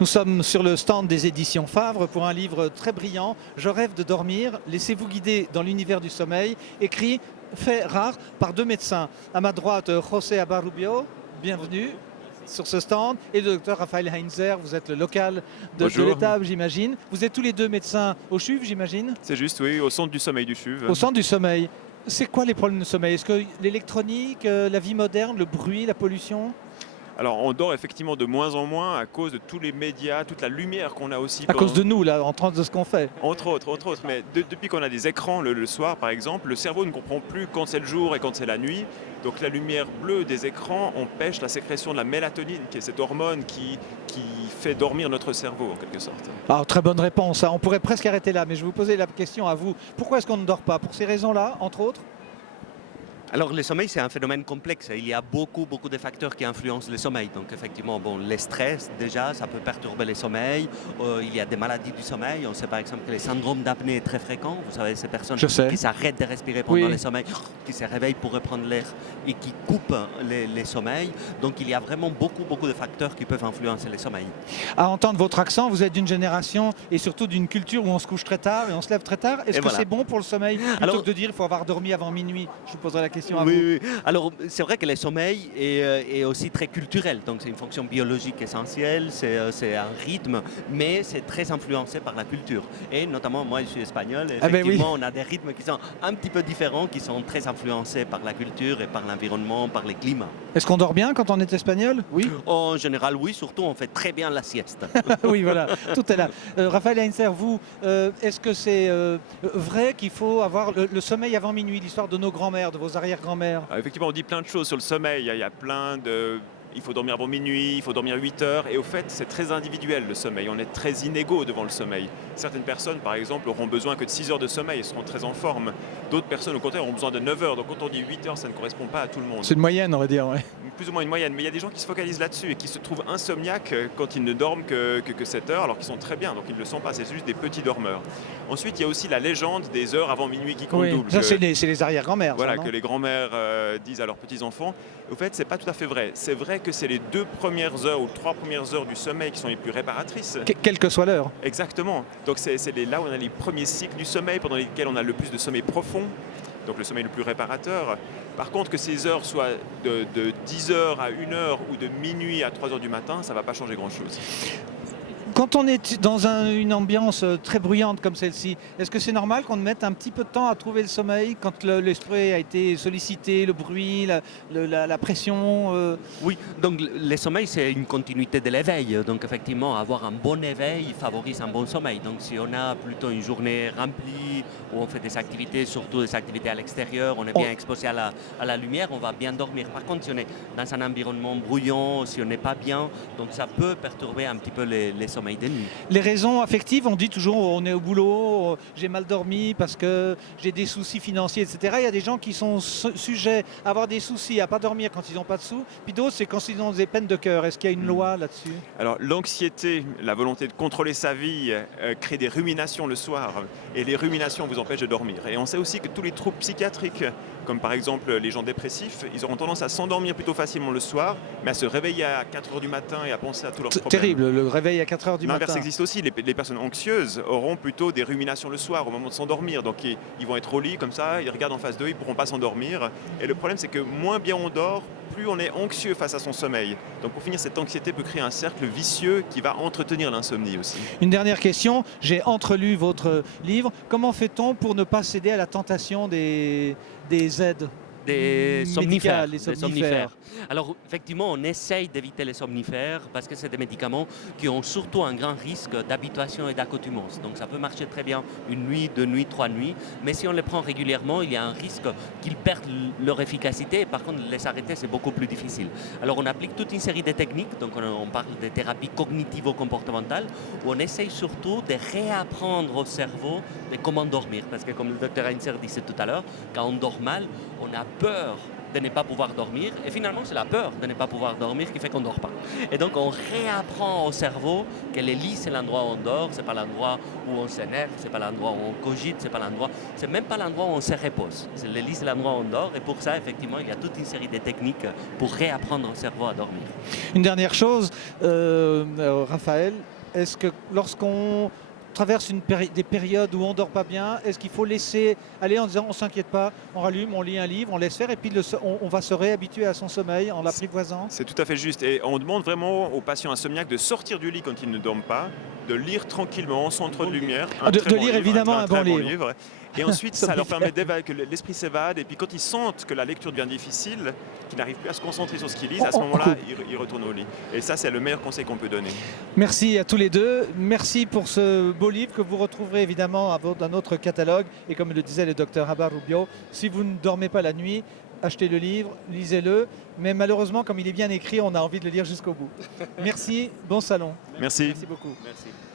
Nous sommes sur le stand des éditions Favre pour un livre très brillant, Je rêve de dormir, laissez-vous guider dans l'univers du sommeil, écrit, fait rare, par deux médecins. À ma droite, José Abarrubio, bienvenue sur ce stand, et le docteur Raphaël Heinzer, vous êtes le local de Bonjour. l'étable, j'imagine. Vous êtes tous les deux médecins au CHUV, j'imagine? C'est juste, oui, au centre du sommeil du CHUV. Au centre du sommeil. C'est quoi les problèmes de sommeil? Est-ce que l'électronique, la vie moderne, le bruit, la pollution? Alors, on dort effectivement de moins en moins à cause de tous les médias, toute la lumière qu'on a aussi. À cause de nous, là, en train de ce qu'on fait. Entre autres. Mais depuis qu'on a des écrans le soir, par exemple, le cerveau ne comprend plus quand c'est le jour et quand c'est la nuit. Donc la lumière bleue des écrans empêche la sécrétion de la mélatonine, qui est cette hormone qui fait dormir notre cerveau, en quelque sorte. Alors, très bonne réponse, hein. On pourrait presque arrêter là, mais je vais vous poser la question à vous. Pourquoi est-ce qu'on ne dort pas? Pour ces raisons-là, entre autres? Alors le sommeil, c'est un phénomène complexe. Il y a beaucoup de facteurs qui influencent le sommeil. Donc effectivement, le stress, déjà, ça peut perturber le sommeil. Il y a des maladies du sommeil. On sait par exemple que les syndromes d'apnée est très fréquent. Vous savez, ces personnes qui s'arrêtent de respirer pendant le sommeil, qui se réveillent pour reprendre l'air et qui coupent les sommeils. Donc il y a vraiment beaucoup de facteurs qui peuvent influencer le sommeil. À entendre votre accent, vous êtes d'une génération et surtout d'une culture où on se couche très tard et on se lève très tard. Est-ce que c'est bon pour le sommeil? Plutôt que de dire qu'il faut avoir dormi avant minuit, je vous poserai la question à vous. Oui. Alors, c'est vrai que le sommeil est aussi très culturel. Donc, c'est une fonction biologique essentielle, c'est un rythme, mais c'est très influencé par la culture. Et notamment, moi, je suis espagnol. Et effectivement, on a des rythmes qui sont un petit peu différents, qui sont très influencés par la culture et par l'environnement, par les climats. Est-ce qu'on dort bien quand on est espagnol? Oui. En général, oui. Surtout, on fait très bien la sieste. Oui, voilà, tout est là. Raphaël Heinzer, vous, est-ce que c'est vrai qu'il faut avoir le sommeil avant minuit, l'histoire de nos grands-mères, de vos arrière-grands-mères? Effectivement, on dit plein de choses sur le sommeil. Il y a plein de... Il faut dormir avant minuit, il faut dormir 8 heures. Et au fait, c'est très individuel le sommeil. On est très inégaux devant le sommeil. Certaines personnes, par exemple, auront besoin que de 6 heures de sommeil et seront très en forme. D'autres personnes, au contraire, auront besoin de 9 heures. Donc quand on dit 8 heures, ça ne correspond pas à tout le monde. C'est une moyenne, on va dire, ouais. Plus ou moins une moyenne. Mais il y a des gens qui se focalisent là-dessus et qui se trouvent insomniaques quand ils ne dorment que 7 heures, alors qu'ils sont très bien. Donc ils ne le sont pas, c'est juste des petits dormeurs. Ensuite, il y a aussi la légende des heures avant minuit qui comptent double. Ça, c'est les arrière-grand-mères. Voilà, ça, que les grands-mères disent à leurs petits-enfants. Au fait, c'est pas tout à fait vrai. C'est vrai que c'est les 2 premières heures ou 3 premières heures du sommeil qui sont les plus réparatrices. Quelle que soit l'heure. Exactement. Donc c'est là où on a les premiers cycles du sommeil, pendant lesquels on a le plus de sommeil profond, donc le sommeil le plus réparateur. Par contre, que ces heures soient de 10 heures à 1 heure ou de minuit à 3 heures du matin, ça ne va pas changer grand-chose. Quand on est dans une ambiance très bruyante comme celle-ci, est-ce que c'est normal qu'on mette un petit peu de temps à trouver le sommeil quand l'esprit a été sollicité, le bruit, la pression Oui, donc le sommeil, c'est une continuité de l'éveil. Donc effectivement, avoir un bon éveil favorise un bon sommeil. Donc si on a plutôt une journée remplie, où on fait des activités, surtout des activités à l'extérieur, on est bien exposé à la lumière, on va bien dormir. Par contre, si on est dans un environnement bruyant, si on n'est pas bien, donc ça peut perturber un petit peu les sommeils de nuit. Les raisons affectives, on dit toujours on est au boulot, j'ai mal dormi parce que j'ai des soucis financiers, etc. Il y a des gens qui sont sujets à avoir des soucis, à ne pas dormir quand ils n'ont pas de sous, puis d'autres c'est quand ils ont des peines de cœur. Est-ce qu'il y a une loi là-dessus? Alors l'anxiété, la volonté de contrôler sa vie crée des ruminations le soir, et les ruminations vous empêchent de dormir. Et on sait aussi que tous les troubles psychiatriques, comme par exemple les gens dépressifs, ils auront tendance à s'endormir plutôt facilement le soir, mais à se réveiller à 4 heures du matin et à penser à tous leurs problèmes. Terrible, le réveil à 4 heures du matin. L'inverse existe aussi, les personnes anxieuses auront plutôt des ruminations le soir au moment de s'endormir. Donc ils vont être au lit comme ça, ils regardent en face d'eux, ils ne pourront pas s'endormir. Et le problème c'est que moins bien on dort, plus on est anxieux face à son sommeil. Donc pour finir, cette anxiété peut créer un cercle vicieux qui va entretenir l'insomnie aussi. Une dernière question, j'ai entrelu votre livre. Comment fait-on pour ne pas céder à la tentation des aides? Des somnifères, les somnifères. Alors effectivement, on essaye d'éviter les somnifères parce que c'est des médicaments qui ont surtout un grand risque d'habituation et d'accoutumance. Donc ça peut marcher très bien une nuit, 2 nuits, 3 nuits, mais si on les prend régulièrement, il y a un risque qu'ils perdent leur efficacité. Par contre, les arrêter, c'est beaucoup plus difficile. Alors on applique toute une série de techniques, donc on parle de thérapie cognitivo-comportementale, où on essaye surtout de réapprendre au cerveau de comment dormir. Parce que comme le docteur Heinzer disait tout à l'heure, quand on dort mal, on a peur de ne pas pouvoir dormir. Et finalement, c'est la peur de ne pas pouvoir dormir qui fait qu'on ne dort pas. Et donc, on réapprend au cerveau que le lit, c'est l'endroit où on dort, c'est pas l'endroit où on s'énerve, c'est pas l'endroit où on cogite, c'est même pas l'endroit où on se repose. Le lit, c'est l'endroit où on dort. Et pour ça, effectivement, il y a toute une série de techniques pour réapprendre au cerveau à dormir. Une dernière chose, Raphaël, est-ce que lorsqu'on traverse des périodes où on ne dort pas bien, est-ce qu'il faut laisser aller en disant on ne s'inquiète pas, on rallume, on lit un livre, on laisse faire et puis on va se réhabituer à son sommeil en l'apprivoisant? C'est tout à fait juste. Et on demande vraiment aux patients insomniaques de sortir du lit quand ils ne dorment pas, de lire tranquillement, sans trop de lumière. De lire évidemment un bon livre. Et ensuite, ça leur permet que l'esprit s'évade. Et puis quand ils sentent que la lecture devient difficile, qu'ils n'arrivent plus à se concentrer sur ce qu'ils lisent, à ce moment-là, ils retournent au lit. Et ça, c'est le meilleur conseil qu'on peut donner. Merci à tous les deux. Merci pour ce beau livre que vous retrouverez évidemment dans notre catalogue. Et comme le disait le docteur Abba Rubio, si vous ne dormez pas la nuit, achetez le livre, lisez-le. Mais malheureusement, comme il est bien écrit, on a envie de le lire jusqu'au bout. Merci, bon salon. Merci. Merci beaucoup. Merci.